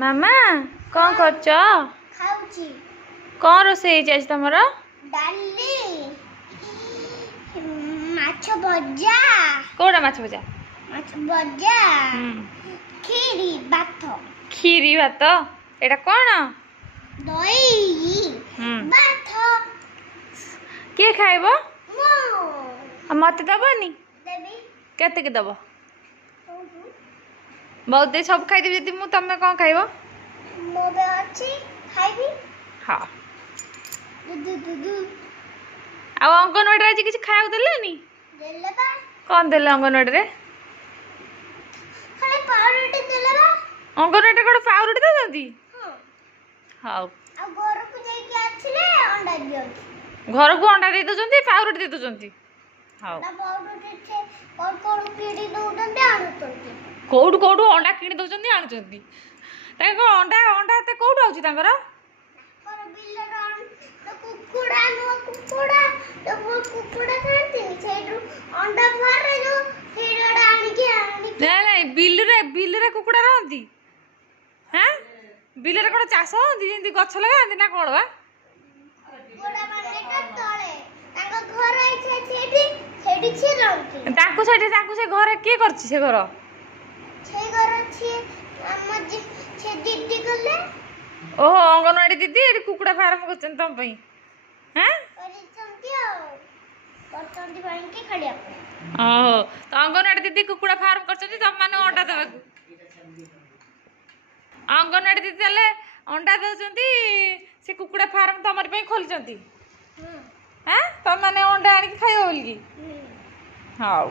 मामा कौन करछ खाऊची कौन रोसे आज तमर डाली माछ भजा कोड़ा माछ भजा खीरी भात खीरी भात एटा कौन दही भात किए खाइबो मो मत दबनी देवी केते के दब बहुत दे सब खाई देबी जदी मु तमे कौन खाइबो मो बे अछि खाइबी हां दुदु दुदु आ अंगनवाड़ी रे आज किछ खाया देलेनी देले बा कौन देले अंगनवाड़ी रे खाली पाउडर देले बा अंगनवाड़ी कोड पाउरुटी दजंती हां आ घर को जाई के आछले अंडा दियो घर को अंडा दे दजंती पाउरुटी दे दजंती हां ना पाउडर छे कोन पीडी दउदंते आनुतंती कोड कोड अंडा किनी दउचंती आनुचंती ताको अंडा अंडा ते कोड आउची तांकर पर बिल्लर तो कुकुड़ा नो कुकुड़ा तो वो कुकुड़ा खाती नहीं सेडू अंडा मारे जो सेडा आनी के नहीं बिल रे कुकुड़ा रहंती हैं बिल रे कोन चाष होंती जेंती गछ लगांती ना कोन बा कुकुड़ा माने का तळे ताको घर आइछे सेडी छी रहंती ताको से घर के करछि से घर छे घर छी हम जे छे दीदी गले ओहो अंगनवाड़ी दीदी एडी कुकुड़ा फार्म करछन तम पई हैं परिचंती करचंती भाई के खड़िया ओहो तो अंगनवाड़ी दीदी कुकुड़ा फार्म करछन तम माने अंडा देबा अंगनवाड़ी दीदी तले अंडा दउचंती से कुकुड़ा फार्म तमर पई खोलचंती हैं तम माने अंडा आनी खाइयो बोलगी हाउ